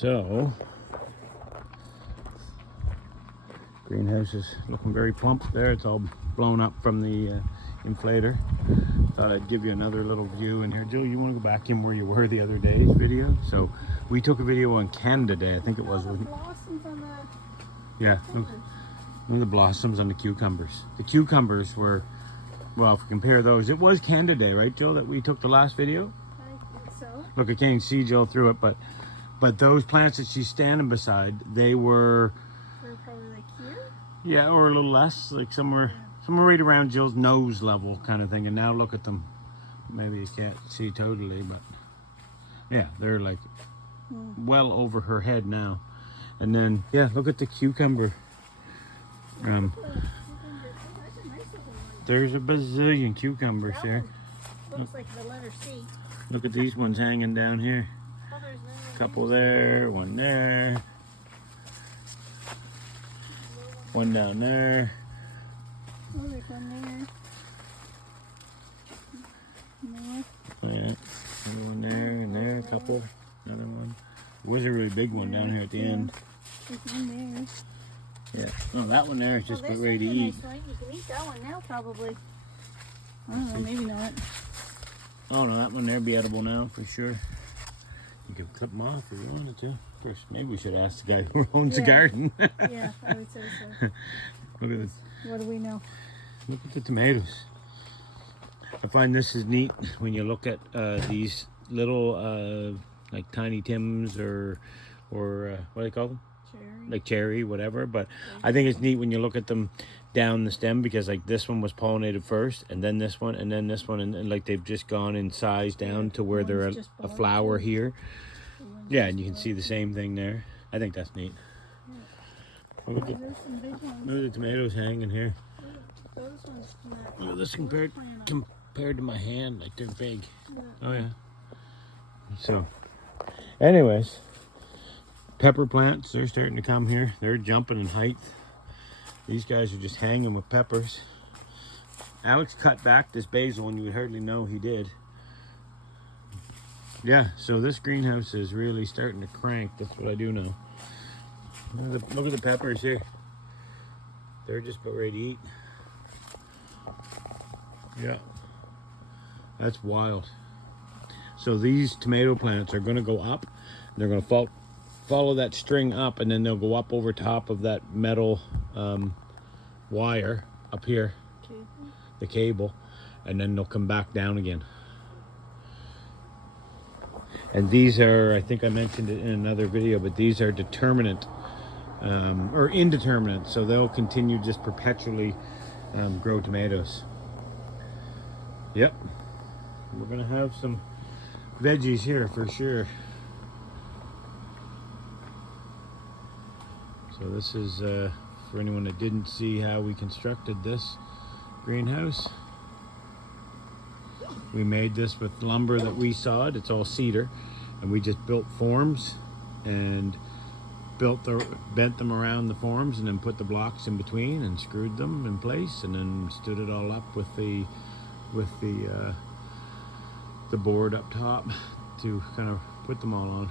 So, greenhouse is looking very plump there. It's all blown up from the inflator. Thought I'd give you another little view in here. Jill, you want to go back in where you were the other day's video? So we took a video on Canada Day, I think it was. Wasn't it? Blossoms on the Yeah, look at the blossoms on the cucumbers. The cucumbers were, well, if we compare those, it was Canada Day, right, Jill, that we took the last video? I think so. Look, I can't even see Jill through it, but those plants that she's standing beside, they were... They're probably like here? Yeah, or a little less, like somewhere right around Jill's nose level kind of thing. And now look at them. Maybe you can't see totally, but yeah, they're like well over her head now. And then, yeah, look at the cucumber. There's a bazillion cucumbers there. Looks like the letter C. Look at these ones hanging down here. Oh, there's no Couple there, one there. One down there. Oh, there's one there. Yeah, one there and there, a couple. Another one. There was a really big one down here at the end. There's one there. Yeah. Oh, that one there is just about ready to eat. eat. Nice one. You can eat that one now, probably. I don't know, maybe not. Oh no, that one there be edible now for sure. You could clip them off if you wanted to. First, maybe we should ask the guy who owns the garden. Yeah, I would say so. Look at this. What do we know? Look at the tomatoes. I find this is neat when you look at these little like Tiny Tims or what do they call them? Cherry. Like cherry, whatever. But I think it's neat when you look at them down the stem, because like this one was pollinated first, and then this one, and then this one, and like they've just gone in size down to where they're a flower here. Yeah, and you can see the same thing there. I think that's neat. Yeah. Look at the tomatoes hanging here. Those ones from that. Look at this compared to my hand, like they're big. Yeah. Oh yeah. So, anyways, pepper plants, they're starting to come here. They're jumping in height. These guys are just hanging with peppers. Alex cut back this basil, and you would hardly know he did. Yeah, so this greenhouse is really starting to crank. That's what I do know. Look at the peppers here. They're just about ready to eat. Yeah, that's wild. So these tomato plants are going to go up. They're going to follow that string up, and then they'll go up over top of that metal wire up here, the cable, and then they'll come back down again. And these are, I think I mentioned it in another video, but these are determinate or indeterminate, so they'll continue just perpetually grow tomatoes. Yep, we're gonna have some veggies here for sure. So this is for anyone that didn't see how we constructed this greenhouse. We made this with lumber that we sawed. It's all cedar, and we just built forms and bent them around the forms, and then put the blocks in between and screwed them in place, and then stood it all up with the board up top to kind of put them all on.